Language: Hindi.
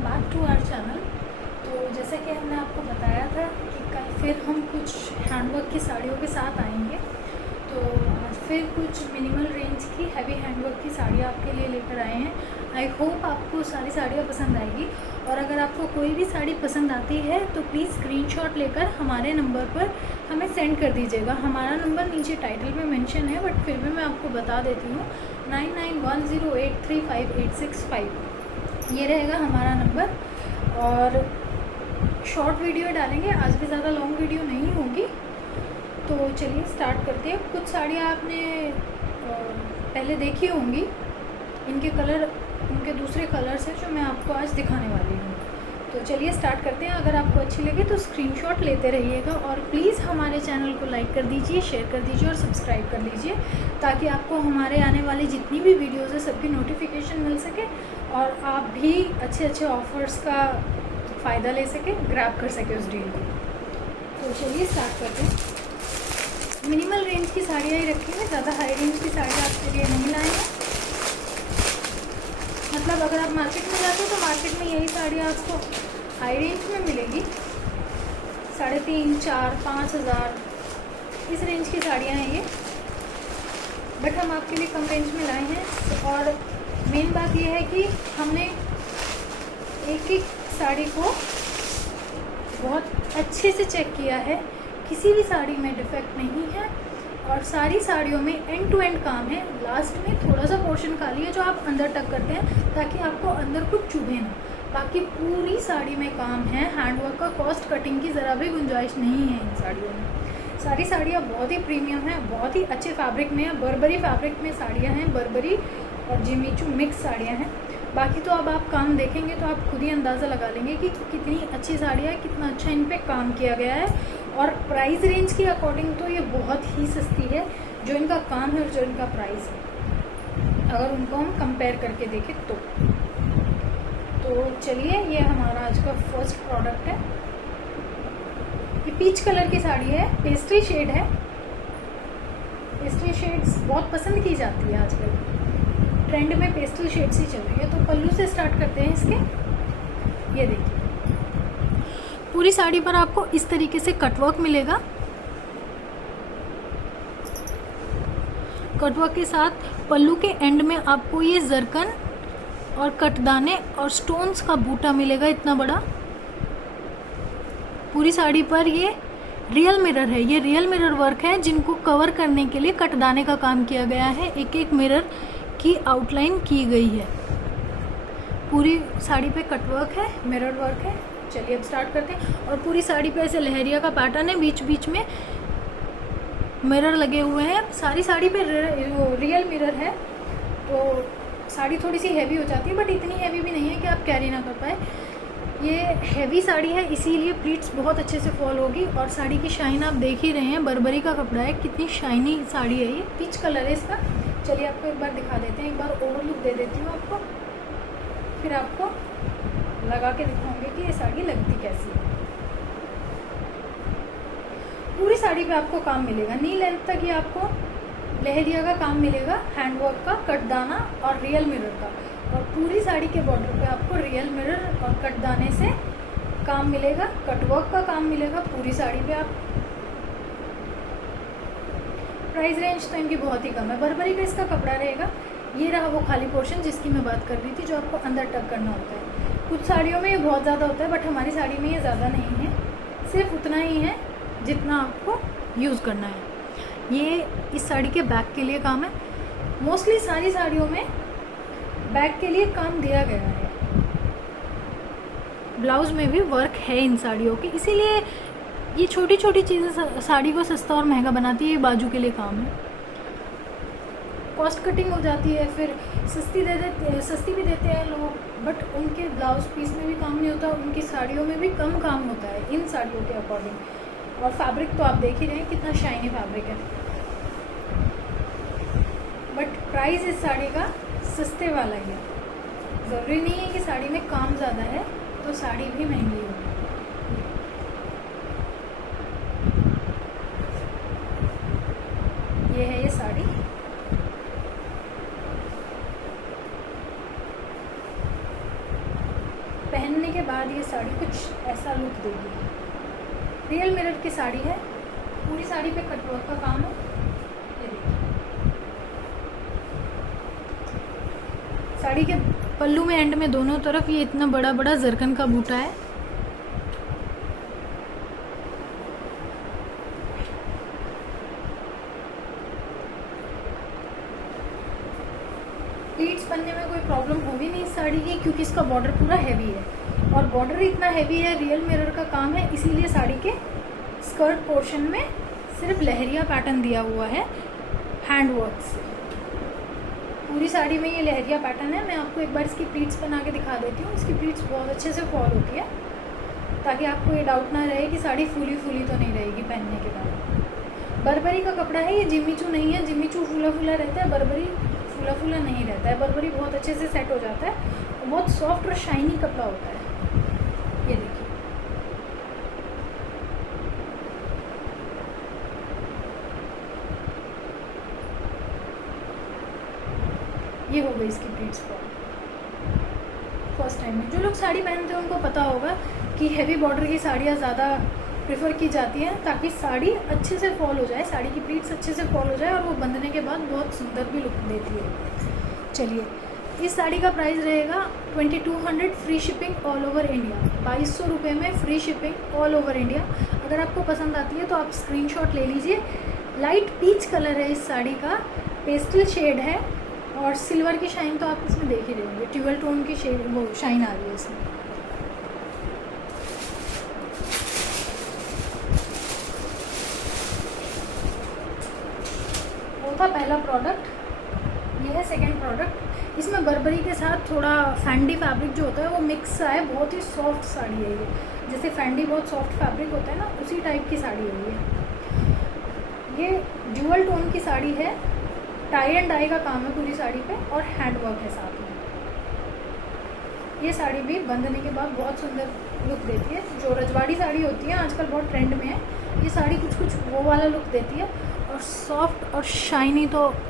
Welcome back to our channel. तो जैसा कि हमने आपको बताया था कि कल फिर हम कुछ हैंडवर्क की साड़ियों के साथ आएंगे। तो आज फिर कुछ मिनिमल रेंज की हैवी हैंडवर्क की साड़ियाँ आपके लिए लेकर आए हैं। आई होप आपको सारी साड़ियाँ पसंद आएगी, और अगर आपको कोई भी साड़ी पसंद आती है तो प्लीज़ स्क्रीनशॉट लेकर हमारे नंबर पर हमें सेंड कर दीजिएगा। हमारा नंबर नीचे टाइटल में मेंशन है, बट फिर भी मैं आपको बता देती हूँ, 9910835865 ये रहेगा हमारा नंबर। और शॉर्ट वीडियो डालेंगे, आज भी ज़्यादा लॉन्ग वीडियो नहीं होगी। तो चलिए स्टार्ट करते हैं। कुछ साड़ियाँ आपने पहले देखी होंगी, इनके कलर उनके दूसरे कलर्स हैं जो मैं आपको आज दिखाने वाली हूँ। तो चलिए स्टार्ट करते हैं। अगर आपको अच्छी लगे तो स्क्रीनशॉट लेते रहिएगा, और प्लीज़ हमारे चैनल को लाइक कर दीजिए, शेयर कर दीजिए और सब्सक्राइब कर लीजिए, ताकि आपको हमारे आने वाली जितनी भी वीडियोज़ है सबकी नोटिफिकेशन मिल सके और आप भी अच्छे अच्छे ऑफ़र्स का फ़ायदा ले सके, ग्रैब कर सके उस डील को। तो चलिए स्टार्ट करते हैं। मिनिमल रेंज की साड़ियाँ ही रखी हैं, ज़्यादा हाई रेंज की साड़ियाँ आपके लिए नहीं लाए हैं। मतलब अगर आप मार्केट में जाते हो तो मार्केट में यही साड़ियाँ आपको हाई रेंज में मिलेगी, 3,500, 4,000, 5,000 इस रेंज की साड़ियाँ हैं ये, बट हम आपके लिए कम रेंज में लाए हैं। और मेन बात यह है कि हमने एक एक साड़ी को बहुत अच्छे से चेक किया है, किसी भी साड़ी में डिफेक्ट नहीं है, और सारी साड़ियों में एंड टू एंड काम है। लास्ट में थोड़ा सा पोर्शन खाली है जो आप अंदर टक करते हैं ताकि आपको अंदर कुछ चुभे ना, बाकी पूरी साड़ी में काम है। हैंडवर्क का कॉस्ट कटिंग की ज़रा भी गुंजाइश नहीं है इन साड़ियों में। सारी साड़ियाँ बहुत ही प्रीमियम हैं, बहुत ही अच्छे फैब्रिक में है। बर्बरी फैब्रिक में साड़ियाँ हैं, बर्बरी और जिमीचू मिक्स साड़ियाँ हैं। बाकी तो अब आप काम देखेंगे तो आप खुद ही अंदाज़ा लगा लेंगे कि कितनी अच्छी साड़ियाँ है, कितना अच्छा इन पे काम किया गया है। और प्राइस रेंज के अकॉर्डिंग तो ये बहुत ही सस्ती है, जो इनका काम है और जो इनका प्राइस है, अगर उनको हम कंपेयर करके देखें तो। चलिए, ये हमारा आज का फर्स्ट प्रोडक्ट है। ये पीच कलर की साड़ी है, पेस्ट्री शेड है। पेस्ट्री शेड्स बहुत पसंद की जाती है आजकल, ट्रेंड में पेस्टल शेड्स ही चल रही है। तो पल्लू से स्टार्ट करते हैं इसके। ये देखिए, पूरी साड़ी पर आपको इस तरीके से कटवर्क मिलेगा। कटवर्क के साथ पल्लू के एंड में आपको ये जरकन और कटदाने और स्टोन्स का बूटा मिलेगा, इतना बड़ा। पूरी साड़ी पर ये रियल मिरर है, ये रियल मिरर वर्क है, जिनको कवर करने के लिए कटदाने का काम किया गया है। एक एक मिरर की आउटलाइन की गई है। पूरी साड़ी पे कटवर्क है, मिरर वर्क है। चलिए अब स्टार्ट करते हैं। और पूरी साड़ी पे ऐसे लहरिया का पैटर्न है, बीच बीच में मिरर लगे हुए हैं। सारी साड़ी पे रियल मिरर है, तो साड़ी थोड़ी सी हैवी हो जाती है, बट इतनी हैवी भी नहीं है कि आप कैरी ना कर पाए। ये हैवी साड़ी है, इसीलिए प्लीट्स बहुत अच्छे से फॉल होगी। और साड़ी की शाइन आप देख ही रहे हैं, बर्बरी का कपड़ा है, कितनी शाइनी साड़ी है ये। पीच कलर है इसका। चलिए आपको एक बार दिखा देते हैं, एक बार ओवरलुक दे देती हूँ आपको, फिर आपको लगा के दिखाऊंगी कि ये साड़ी लगती कैसी है। पूरी साड़ी पे आपको काम मिलेगा, नी लेंथ तक ये आपको लहरिया का काम मिलेगा, हैंडवर्क का, कटदाना और रियल मिरर का। और पूरी साड़ी के बॉर्डर पे आपको रियल मिरर और कटदाने से काम मिलेगा, कटवर्क का काम मिलेगा पूरी साड़ी पे। आप प्राइस रेंज तो इनकी बहुत ही कम है। बर्बरी का इसका कपड़ा रहेगा। ये रहा वो खाली पोर्शन जिसकी मैं बात कर रही थी, जो आपको अंदर टक करना होता है। कुछ साड़ियों में ये बहुत ज़्यादा होता है, बट हमारी साड़ी में ये ज़्यादा नहीं है, सिर्फ उतना ही है जितना आपको यूज़ करना है। ये इस साड़ी के बैक के लिए काम है। मोस्टली सारी साड़ियों में बैक के लिए काम दिया गया है। ब्लाउज में भी वर्क है इन साड़ियों की, इसीलिए ये छोटी छोटी चीज़ें साड़ी को सस्ता और महंगा बनाती है। ये बाजू के लिए काम है। कॉस्ट कटिंग हो जाती है, फिर सस्ती भी देते हैं लोग, बट उनके ब्लाउज पीस में भी काम नहीं होता, उनकी साड़ियों में भी कम काम होता है इन साड़ियों के अकॉर्डिंग। और फैब्रिक तो आप देख ही रहे हैं कितना शाइनी फैब्रिक है। बट प्राइस इस साड़ी का सस्ते वाला ही है। ज़रूरी नहीं है कि साड़ी में काम ज़्यादा है तो साड़ी भी महंगी हो। ये है ये साड़ी। पहनने के बाद ये साड़ी कुछ ऐसा लुक देगी। रियल मिरर की साड़ी है, पूरी साड़ी पे कटवर्क का काम है। ये देखिए, साड़ी के पल्लू में एंड में दोनों तरफ ये इतना बड़ा बड़ा जरकन का बूटा है। प्लीट्स बनने में कोई प्रॉब्लम होगी नहीं इस साड़ी की, क्योंकि इसका बॉर्डर पूरा हैवी है, और बॉर्डर इतना हैवी है, रियल मिरर का काम है, इसीलिए साड़ी के स्कर्ट पोर्शन में सिर्फ लहरिया पैटर्न दिया हुआ है हैंड वर्क से। पूरी साड़ी में ये लहरिया पैटर्न है। मैं आपको एक बार इसकी प्लीट्स बना के दिखा देती हूँ। इसकी प्लीट्स बहुत अच्छे से फॉल होती है, ताकि आपको ये डाउट ना रहे कि साड़ी फूली फूली तो नहीं रहेगी पहनने के बाद। बर्बरी का कपड़ा है ये, जिम्मीचू नहीं है। जिम्मीचू फूला फूला रहता है, बर्बरी फूला फूला नहीं रहता है। बर्बरी बहुत अच्छे से सेट हो जाता है और बहुत सॉफ्ट और शाइनी कपड़ा होता है। ये देखिए, ये हो गई इसकी प्लीट्स फॉल। फर्स्ट टाइम में जो लोग साड़ी पहनते हैं उनको पता होगा कि हैवी बॉर्डर की साड़ियाँ ज़्यादा प्रेफर की जाती हैं, ताकि साड़ी अच्छे से फॉल हो जाए, साड़ी की प्लीट्स अच्छे से फॉल हो जाए और वो बंधने के बाद बहुत सुंदर भी लुक देती है। चलिए, इस साड़ी का प्राइस रहेगा 2200, free shipping all over India. 2200 रुपये में free shipping all over India. अगर आपको पसंद आती है तो आप स्क्रीनशॉट ले लीजिए। लाइट पीच कलर है इस साड़ी का, पेस्टल शेड है, और सिल्वर की शाइन तो आप इसमें देख ही रहे होंगे। ट्यूबल टोन की शेड वो शाइन आ रही है इसमें। वो था पहला प्रोडक्ट, ये है सेकंड प्रोडक्ट। इसमें बर्बरी के साथ थोड़ा फैंडी फैब्रिक जो होता है वो मिक्स है। बहुत ही सॉफ्ट साड़ी है ये, जैसे फैंडी बहुत सॉफ्ट फैब्रिक होता है ना, उसी टाइप की साड़ी है ये। ड्यूअल टोन की साड़ी है, टाई एंड डाई का काम है पूरी साड़ी पे, और हैंड वर्क है साथ में। ये साड़ी भी बंधने के बाद बहुत सुंदर लुक देती है। जो रजवाड़ी साड़ी होती है आजकल बहुत ट्रेंड में है, ये साड़ी कुछ कुछ वो वाला लुक देती है, और सॉफ्ट और शाइनी तो